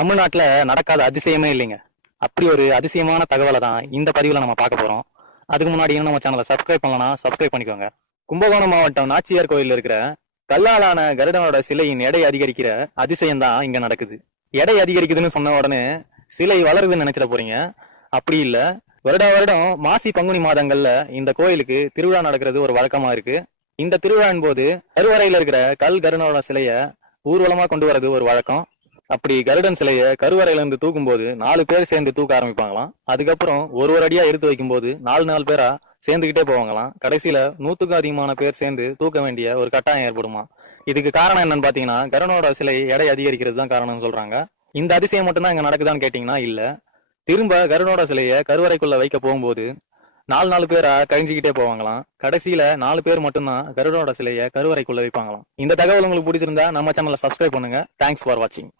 தமிழ்நாட்டுல நடக்காத அதிசயமே இல்லைங்க. அப்படி ஒரு அதிசயமான தகவலை தான் இந்த பதிவுல நம்ம பார்க்க போறோம். அதுக்கு முன்னாடி இன்னும் நம்ம சேனலை சப்ஸ்கிரைப் பண்ணலனா சப்ஸ்கிரைப் பண்ணிக்கோங்க. கும்பகோணம் மாவட்டம் நாச்சியார் கோயில்ல இருக்கிற கல்லாலான கருடனோட சிலையின் எடை அதிகரிக்கிற அதிசயம் தான் இங்க நடக்குது. எடை அதிகரிக்குதுன்னு சொன்ன உடனே சிலை வளருதுன்னு நினைச்சிட போறீங்க. அப்படி இல்ல. வருடா வருடம் மாசி பங்குனி மாதங்கள்ல இந்த கோயிலுக்கு திருவிழா நடக்கிறது ஒரு வழக்கமா இருக்கு. இந்த திருவிழாவின் போது கருவறையில இருக்கிற கல் கருடனோட சிலைய ஊர்வலமா கொண்டு வரது ஒரு வழக்கம். அப்படி கருடன் சிலைய கருவறையில இருந்து தூக்கும் போது 4 பேர் சேர்ந்து தூக்க ஆரம்பிப்பாங்களாம். அதுக்கப்புறம் ஒரு அடியா எடுத்து வைக்கும் போது 4 பேரா சேர்ந்துகிட்டே போவாங்களாம். கடைசியில 100க்கும் அதிகமான பேர் சேர்ந்து தூக்க வேண்டிய ஒரு கட்டாயம் ஏற்படுமா. இதுக்கு காரணம் என்னன்னு பாத்தீங்கன்னா கருடனோட சிலை எடை அதிகரிக்கிறது தான் காரணம்னு சொல்றாங்க. இந்த அதிசயம் மட்டும்தான் இங்க நடக்குதான்னு கேட்டீங்கன்னா இல்ல. திரும்ப கருடனோட சிலைய கருவறைக்குள்ள வைக்க போகும்போது 4 பேரா கழிஞ்சுக்கிட்டே போவாங்களாம். கடைசியில 4 பேர் மட்டும்தான் கருடனோட சிலைய கருவறைக்குள்ள வைப்பாங்களாம். இந்த தகவல் உங்களுக்கு பிடிச்சிருந்தா நம்ம சேனலை சப்ஸ்கிரைப் பண்ணுங்க. தேங்க்ஸ் ஃபார் வாட்சிங்.